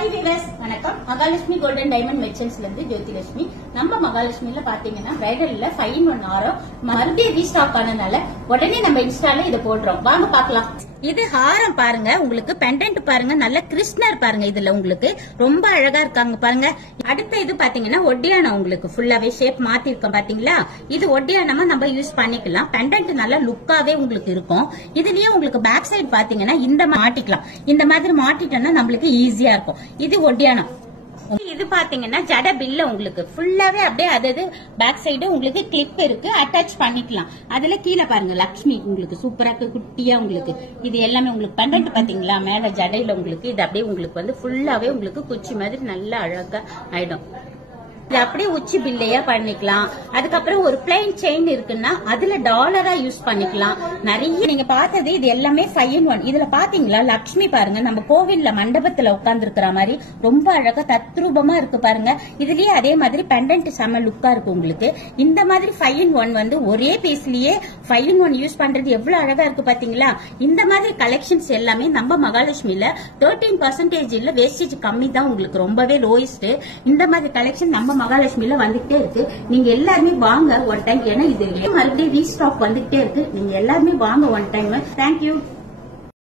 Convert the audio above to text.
Hi viewers, வணக்கம். Mahalakshmi golden diamond மெர்ச்சன்ட்ஸ்ல இருந்து ஜோதிலட்சுமி. நம்ம மகாலட்சுமில பாத்தீங்கன்னா பிரைடல்ல 5-in-1 ஆரம் மறுபடியும் ரீஸ்டாக் ஆனதுனால உடனே நம்ம இன்ஸ்டால இதை போடுறோம். வாங்க பாக்கலாம். இது ஹாரம் பாருங்க, உங்களுக்கு பெண்டன்ட் பாருங்க, நல்ல கிருஷ்ணர் பாருங்க, இதுல உங்களுக்கு ரொம்ப அழகா இருக்காங்க பாருங்க. அடுத்த இது பாத்தீங்கன்னா ஒட்டியானம், உங்களுக்கு ஃபுல்லாவே ஷேப் மாத்திருக்கோம் பாத்தீங்களா. இது ஒட்டியானமா நம்ம யூஸ் பண்ணிக்கலாம். பெண்டன்ட் நல்ல லுக்காவே உங்களுக்கு இருக்கும். இதுலயே உங்களுக்கு பேக் சைடு பாத்தீங்கன்னா இந்த மாட்டிக்கலாம். இந்த மாதிரி மாட்டிட்டோம்னா நம்மளுக்கு ஈஸியா இருக்கும். இது ஒட்டியானம். இது பாத்தீங்கன்னா ஜட பில்ல உங்களுக்கு ஃபுல்லாவே அப்படியே அதாவது பேக் சைடு உங்களுக்கு கிளிப் இருக்கு, அட்டாச் பண்ணிக்கலாம். அதுல கீழே பாருங்க லக்ஷ்மி உங்களுக்கு சூப்பரா குட்டியா உங்களுக்கு இது எல்லாமே உங்களுக்கு பெண்டன்ட் பாத்தீங்களா, மேல ஜடையில உங்களுக்கு இது அப்படியே உங்களுக்கு வந்து ஃபுல்லாவே உங்களுக்கு குச்சி மாதிரி நல்லா அழகா ஆயிடும். இது அப்படியே உச்சி பில்லையா பண்ணிக்கலாம். அதுக்கப்புறம் ஒரு பிளைன் செயின் இருக்குன்னா அதுல டாலரா யூஸ் பண்ணிக்கலாம். நிறைய நீங்க பார்த்தது இது எல்லாமே 5-in-1. இதுல பாத்தீங்களா லக்ஷ்மி பாருங்க, நம்ம கோவில்ல மண்டபத்துல உட்கார்ந்து இருக்கிற மாதிரி ரொம்ப அழகா தத்ரூபமா இருக்கு பாருங்க. இதுலயே அதே மாதிரி பெண்டன்ட் செம லுக்கா இருக்கு உங்களுக்கு. இந்த மாதிரி 5-in-1 வந்து ஒரே பீஸ்லயே 5-in-1 யூஸ் பண்றது எவ்வளவு அழகா இருக்கு பாத்தீங்களா. இந்த மாதிரி கலெக்ஷன்ஸ் எல்லாமே நம்ம மகாலட்சுமில 13% இல்ல, வேஸ்டேஜ் கம்மி தான் உங்களுக்கு, ரொம்பவே லோயஸ்ட். இந்த மாதிரி கலெக்ஷன் நம்ம மகாலட்சுமில வந்துகிட்டே இருக்கு. நீங்க எல்லாருமே வாங்க ஒன் டைம். ஏன்னா இது மறுபடியும் ரீஸ்டாக் வந்துகிட்டே இருக்கு. நீங்க எல்லாருமே வாங்க ஒன் டைம். தேங்க்யூ.